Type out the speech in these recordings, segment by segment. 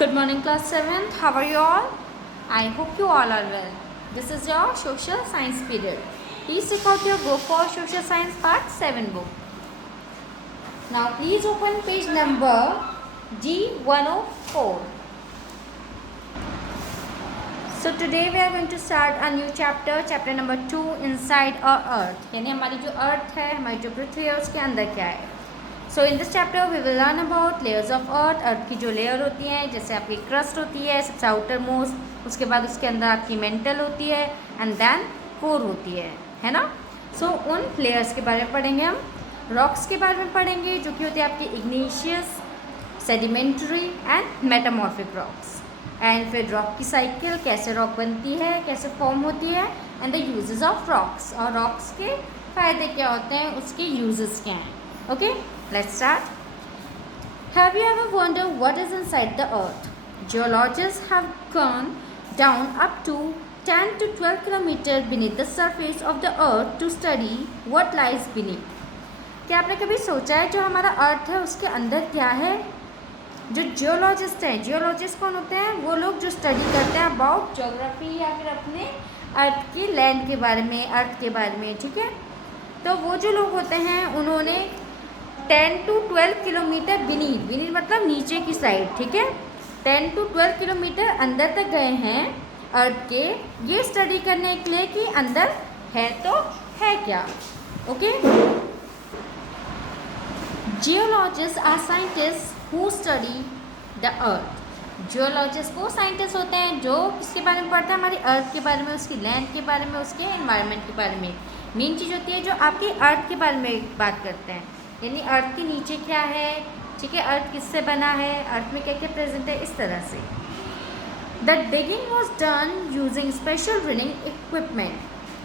Good morning, class 7th. How are you all? I hope you all are well. This is your social science period. Please check out your book for social science part 7 book. Now please open page number G104. So today we are going to start a new chapter number 2, inside our earth. यानी हमारी जो अर्थ है, हमारी जो पृथ्वी है, उसके अंदर क्या है. So in this chapter we will learn about layers of earth. Earth की जो लेयर होती हैं, जैसे आपकी क्रस्ट होती है सबसे आउटर मोस्ट, उसके बाद उसके अंदर आपकी मेंटल होती है एंड देन कोर होती है ना. सो उन लेयर्स के बारे में पढ़ेंगे हम. रॉक्स के बारे में पढ़ेंगे जो कि होती है आपकी इग्नीशियस, sedimentary and metamorphic rocks. And फिर रॉक की साइकिल, कैसे रॉक बनती है, कैसे फॉर्म होती है and the uses of rocks. और रॉक्स के फ़ायदे क्या होते हैं, उसके यूजेस क्या हैं. Okay, let's start. Have you ever wondered what is inside the earth? Geologists have gone down up to 10 to 12 kilometers beneath the surface of the earth to study what lies beneath. क्या आपने कभी सोचा है जो हमारा अर्थ है उसके अंदर क्या है? जो जियोलॉजिस्ट हैं, जियोलॉजिस्ट कौन होते हैं? वो लोग जो स्टडी करते हैं अबाउट ज्योग्राफी या फिर अपने अर्थ की लैंड के बारे में, अर्थ के बारे में. ठीक है, तो वो जो लोग होते हैं उन्होंने 10 to 12 किलोमीटर बीनीथ मतलब नीचे की साइड. ठीक है, 10 to 12 किलोमीटर अंदर तक गए हैं अर्थ के, ये स्टडी करने के लिए कि अंदर है तो है क्या. Okay, geologist are scientist who study the earth. Geologist वो साइंटिस्ट होते हैं जो किसके बारे में पढ़ते हैं, हमारी अर्थ के बारे में, उसकी लैंड के बारे में, उसके एनवायरनमेंट के बारे में. मेन चीज़ होती है जो आपकी अर्थ के बारे में बात करते हैं, यानी अर्थ के नीचे क्या है. ठीक है, अर्थ किससे बना है, अर्थ में क्या क्या प्रेजेंट है, इस तरह से. The digging was done using special drilling equipment.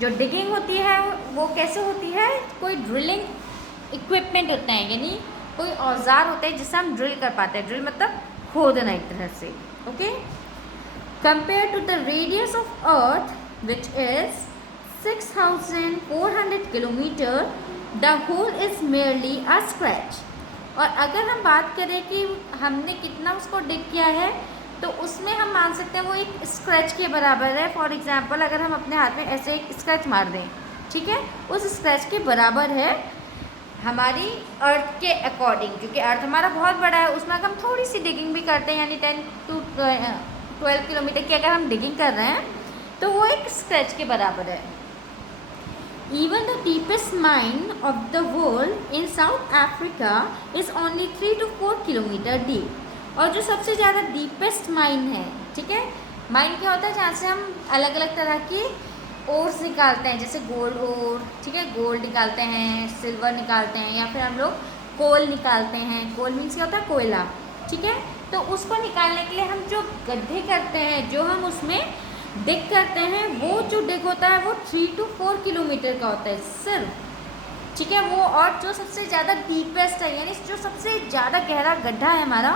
जो डिगिंग होती है वो कैसे होती है, कोई ड्रिलिंग इक्विपमेंट होता है, यानी कोई औजार होता है जिससे हम ड्रिल कर पाते हैं. ड्रिल मतलब खोदना एक तरह से. Okay, compare to the radius of earth which is 6,400 kilometre, the hole is merely a scratch. और अगर हम बात करें कि हमने कितना उसको डिग किया है, तो उसमें हम मान सकते हैं वो एक स्क्रैच के बराबर है. फॉर एग्जांपल अगर हम अपने हाथ में ऐसे एक स्क्रैच मार दें, ठीक है, उस स्क्रैच के बराबर है हमारी अर्थ के अकॉर्डिंग. क्योंकि अर्थ हमारा बहुत बड़ा है, उसमें अगर हम थोड़ी सी डिगिंग भी करते हैं, यानी 10 to 12 किलोमीटर की अगर हम डिगिंग कर रहे हैं, तो वो एक स्क्रैच के बराबर है. Even the deepest mine of the world in South Africa is only 3 to 4 kilometre deep. और जो सबसे ज़्यादा डीपेस्ट माइन है, ठीक है, माइन क्या होता है, जहाँ से हम अलग अलग तरह की ओर्स निकालते हैं, जैसे गोल्ड ओर. ठीक है, गोल्ड निकालते हैं, सिल्वर निकालते हैं, या फिर हम लोग कोल निकालते हैं. कोल मीन्स क्या होता है, कोयला. ठीक है, तो उसको निकालने के लिए हम जो गड्ढे करते हैं, जो हम उसमें डिग करते हैं, वो जो डिग होता है वो 3 to 4 किलोमीटर का होता है सिर्फ. ठीक है, वो और जो सबसे ज़्यादा डीपेस्ट है, यानी जो सबसे ज़्यादा गहरा गड्ढा है हमारा,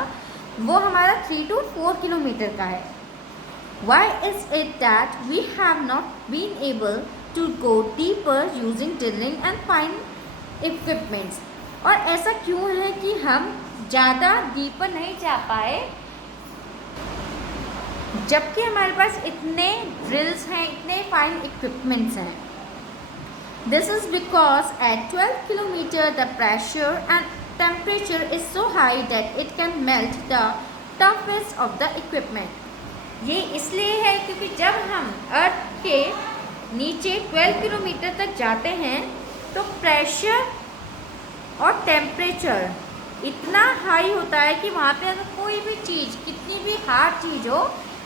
वो हमारा 3 to 4 किलोमीटर का है. Why is it that we have not been able to go deeper using drilling and fine equipments. और ऐसा क्यों है कि हम ज़्यादा डीपर नहीं जा पाए, जबकि हमारे पास इतने ड्रिल्स हैं, इतने फाइन इक्विपमेंट्स हैं. This is because at 12 kilometre the pressure and temperature is so high that it can melt the toughest of the equipment. ये इसलिए है क्योंकि जब हम अर्थ के नीचे 12 किलोमीटर तक जाते हैं, तो प्रेशर और टेम्परेचर इतना हाई होता है कि वहाँ पे अगर कोई भी चीज़, कितनी भी हार्ड चीज़ हो,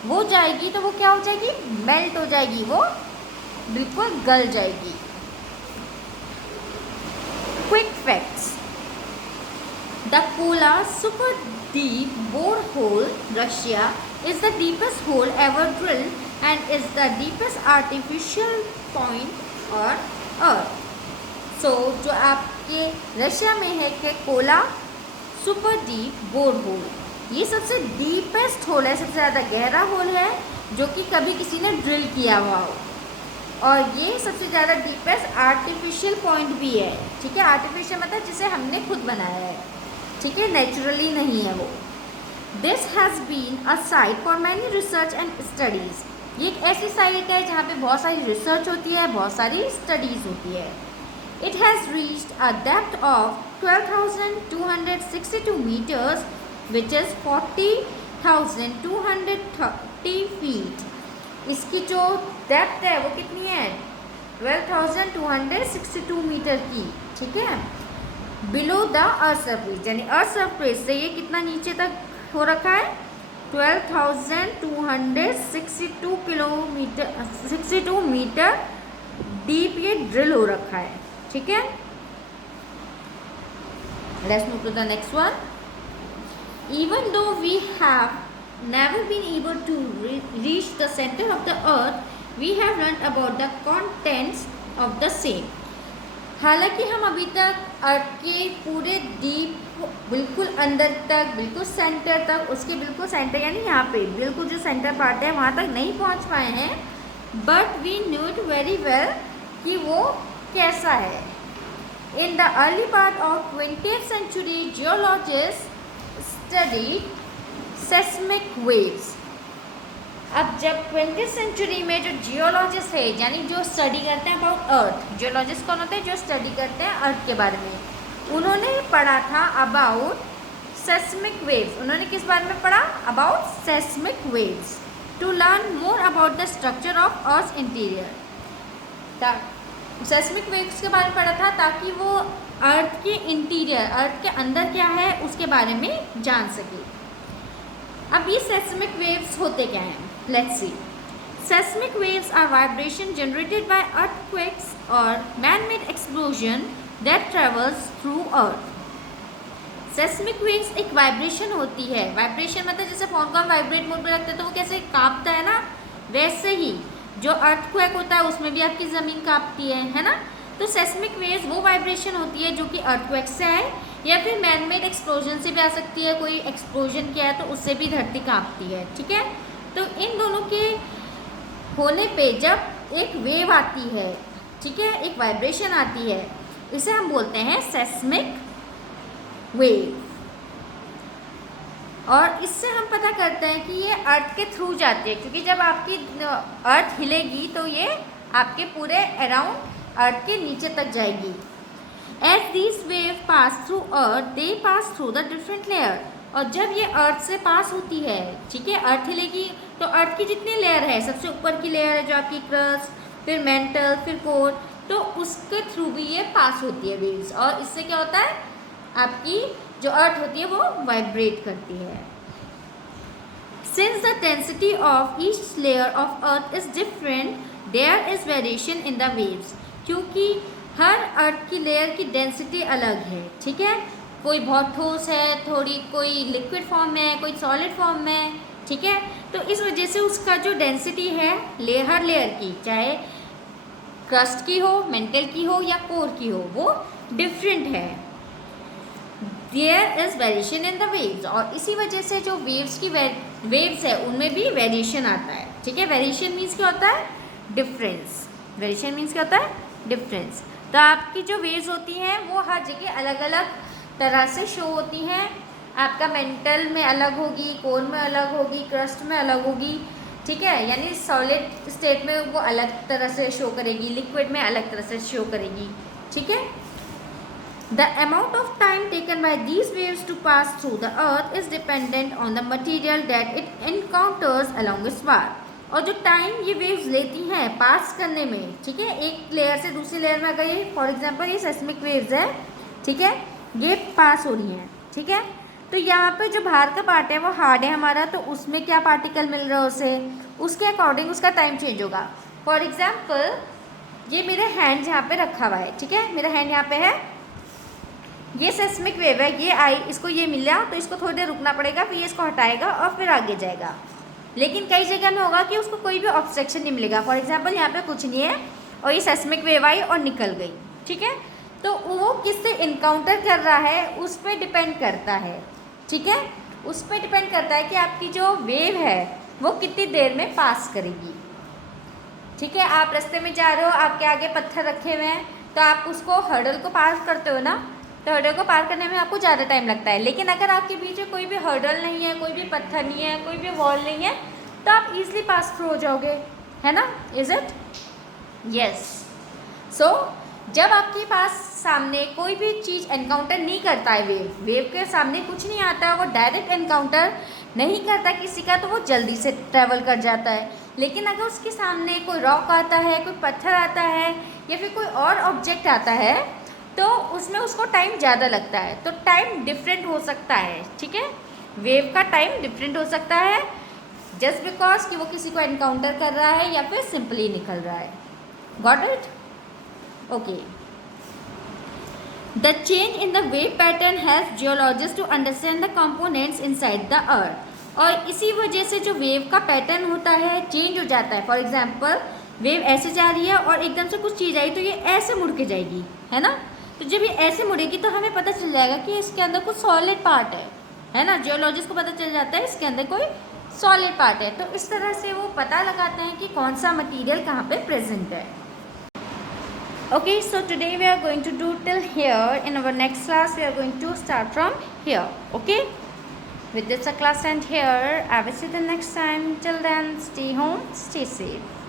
वो जाएगी तो वो क्या हो जाएगी, मेल्ट हो जाएगी, वो बिल्कुल गल जाएगी. Quick facts. The Kola super deep bore hole Russia is the deepest hole ever drilled and is the deepest artificial point on earth. So जो आपके रशिया में है कि Kola super deep bore hole, ये सबसे डीपेस्ट होल है, सबसे ज़्यादा गहरा होल है जो कि कभी किसी ने ड्रिल किया हुआ हो. और ये सबसे ज़्यादा डीपेस्ट आर्टिफिशियल पॉइंट भी है. ठीक है, आर्टिफिशियल मतलब जिसे हमने खुद बनाया है. ठीक है, नेचुरली नहीं है वो. This has been a site for many research and studies. ये एक ऐसी साइट है जहाँ पे बहुत सारी रिसर्च होती है, बहुत सारी स्टडीज़ होती है। It has reached a depth of 12,262 metres which is 40,230 feet. इसकी जो डेप्थ है वो कितनी है? 12,262 मीटर की, ठीक है। बिलो द अर्थ सरफेस, यानी अर्थ सरफेस से ये कितना नीचे तक हो रखा है? 12,262 किलोमीटर 62 मीटर डीप ये ड्रिल हो रखा है, ठीक है। Let's move to the next one. Even though we have never been able to reach the center of the earth, we have learned about the contents of the same। हालांकि हम अभी तक अर्थ के पूरे डीप, बिल्कुल अंदर तक, बिल्कुल सेंटर तक, उसके बिल्कुल सेंटर यानी यहाँ पे बिल्कुल जो सेंटर पार्ट है वहाँ तक नहीं पहुँच पाए हैं, but we knew it very well कि वो कैसा है। In the early part of 20th century geologist studied seismic waves. अब जब 20th सेंचुरी में जो जियोलॉजिस्ट है, यानी जो स्टडी करते हैं अबाउट अर्थ, जियोलॉजिस्ट कौन होते हैं? जो स्टडी करते हैं अर्थ के बारे में, उन्होंने पढ़ा था अबाउट सेस्मिक वेव्स। उन्होंने किस बारे में पढ़ा? About seismic waves, to learn more about the structure of earth interior. Seismic waves के बारे में पढ़ा था ताकि वो अर्थ के इंटीरियर, अर्थ के अंदर क्या है उसके बारे में जान सके। अब ये सेस्मिक वेव्स होते क्या हैं? Let's see. Seismic waves are vibration generated by earthquakes और man made explosion that travels through earth. Seismic waves एक वाइब्रेशन होती है। वाइब्रेशन मतलब जैसे फोन को हम वाइब्रेट मोड पे रखते हैं तो वो कैसे कांपता है ना, वैसे ही जो अर्थक्वेक होता है उसमें भी आपकी ज़मीन कांपती है ना। तो सेस्मिक वेव्स वो वाइब्रेशन होती है जो कि अर्थक्वेक से आए या फिर मैन मेड एक्सप्लोजन से भी आ सकती है। कोई एक्सप्लोजन किया है तो उससे भी धरती कांपती है, ठीक है। तो इन दोनों के होने पे जब एक वेव आती है, ठीक है, एक वाइब्रेशन आती है, इसे हम बोलते हैं सेस्मिक वेव। और इससे हम पता करते हैं कि ये अर्थ के थ्रू जाती है, क्योंकि जब आपकी अर्थ हिलेगी तो ये आपके पूरे अराउंड अर्थ के नीचे तक जाएगी। As these waves pass through earth, they pass through the different layer। और जब ये अर्थ से पास होती है, ठीक है, अर्थ हिलेगी तो अर्थ की जितनी लेयर है, सबसे ऊपर की लेयर है जो आपकी क्रस्ट, फिर मेंटल, फिर कोर, तो उसके थ्रू भी ये पास होती है वेव्स। और इससे क्या होता है? आपकी जो अर्थ होती है वो वाइब्रेट करती है। Since the density of each layer of earth is different, there is variation in the waves। क्योंकि हर अर्थ की लेयर की डेंसिटी अलग है, ठीक है। कोई बहुत ठोस है, थोड़ी कोई लिक्विड फॉर्म में है, कोई सॉलिड फॉर्म में है, ठीक है। तो इस वजह से उसका जो डेंसिटी है हर लेयर की, चाहे क्रस्ट की हो, मेंटल की हो या कोर की हो, वो डिफरेंट है। There is variation in the waves. और इसी वजह से जो वेव्स है उनमें भी वेरिएशन आता है, ठीक है। वेरिएशन मीन्स क्या होता है? डिफरेंस। वेरिएशन मीन्स क्या होता है? डिफरेंस। तो आपकी जो वेव्स होती हैं वो हर जगह अलग अलग तरह से शो होती हैं। आपका मेंटल में अलग होगी, कोर में अलग होगी, क्रस्ट में अलग होगी, ठीक है। यानी सॉलिड स्टेट में वो अलग तरह से शो करेगी, लिक्विड में अलग तरह से शो करेगी, ठीक है। The amount of time taken by these waves to pass through the earth is dependent on the material that it encounters along its path। और जो टाइम ये वेव्स लेती हैं पास करने में, ठीक है, एक लेयर से दूसरी लेयर में अगर ये फॉर एग्जांपल ये सेस्मिक वेव्स है, ठीक है, ये पास हो रही हैं, ठीक है। तो यहाँ पे जो बाहर का पार्ट है वो हार्ड है हमारा, तो उसमें क्या पार्टिकल मिल रहा है उसे, उसके अकॉर्डिंग उसका टाइम चेंज होगा। फॉर एग्जाम्पल ये मेरे हैंड यहाँ पे रखा हुआ है, ठीक है, मेरा हैंड यहाँ पे है, ये सेस्मिक वेव है, ये आई, इसको ये मिला तो इसको थोड़ी देर रुकना पड़ेगा, फिर ये इसको हटाएगा और फिर आगे जाएगा। लेकिन कई जगह में होगा कि उसको कोई भी ऑब्स्ट्रक्शन नहीं मिलेगा। फॉर एग्जांपल यहाँ पे कुछ नहीं है और ये सेस्मिक वेव आई और निकल गई, ठीक है। तो वो किससे इनकाउंटर कर रहा है उस पर डिपेंड करता है, ठीक है। उस पर डिपेंड करता है कि आपकी जो वेव है वो कितनी देर में पास करेगी, ठीक है। आप रास्ते में जा रहे हो, आपके आगे पत्थर रखे हुए हैं, तो आप उसको हर्डल को पास करते हो ना, तो हर्डल को पार करने में आपको ज़्यादा टाइम लगता है। लेकिन अगर आपके बीच में कोई भी हर्डल नहीं है, कोई भी पत्थर नहीं है, कोई भी वॉल नहीं है, तो आप इजीली पास थ्रू हो जाओगे, है ना? Is it? यस। सो जब आपके पास सामने कोई भी चीज़ एनकाउंटर नहीं करता है, वेव के सामने कुछ नहीं आता है, वो डायरेक्ट एनकाउंटर नहीं करता किसी का, तो वो जल्दी से ट्रैवल कर जाता है। लेकिन अगर उसके सामने कोई रॉक आता है, कोई पत्थर आता है, या फिर कोई और ऑब्जेक्ट आता है, तो उसमें उसको टाइम ज़्यादा लगता है। तो टाइम डिफरेंट हो सकता है, ठीक है? वेव का टाइम डिफरेंट हो सकता है जस्ट बिकॉज कि वो किसी को एनकाउंटर कर रहा है या फिर सिंपली निकल रहा है। Got it? Okay. The change in the wave pattern help geologist to understand the components inside the earth. और इसी वजह से जो वेव का पैटर्न होता है चेंज हो जाता है। फॉर एग्जाम्पल, वेव ऐसे जा रही है और एकदम से कुछ चीज़ आई तो ये ऐसे मुड़ के जाएगी, है ना? तो जब ये ऐसे मुड़ेगी तो हमें पता चल जाएगा कि इसके अंदर कुछ सॉलिड पार्ट है ना? जियोलॉजिस्ट को पता चल जाता है इसके अंदर कोई सॉलिड पार्ट है। तो इस तरह से वो पता लगाते हैं कि कौन सा मटेरियल कहाँ पे प्रेजेंट है। Okay, so today we are going to do till here. In our next class we are going to start from here. Okay, with this class end here. I will see you the next time. Till then, stay home, stay safe.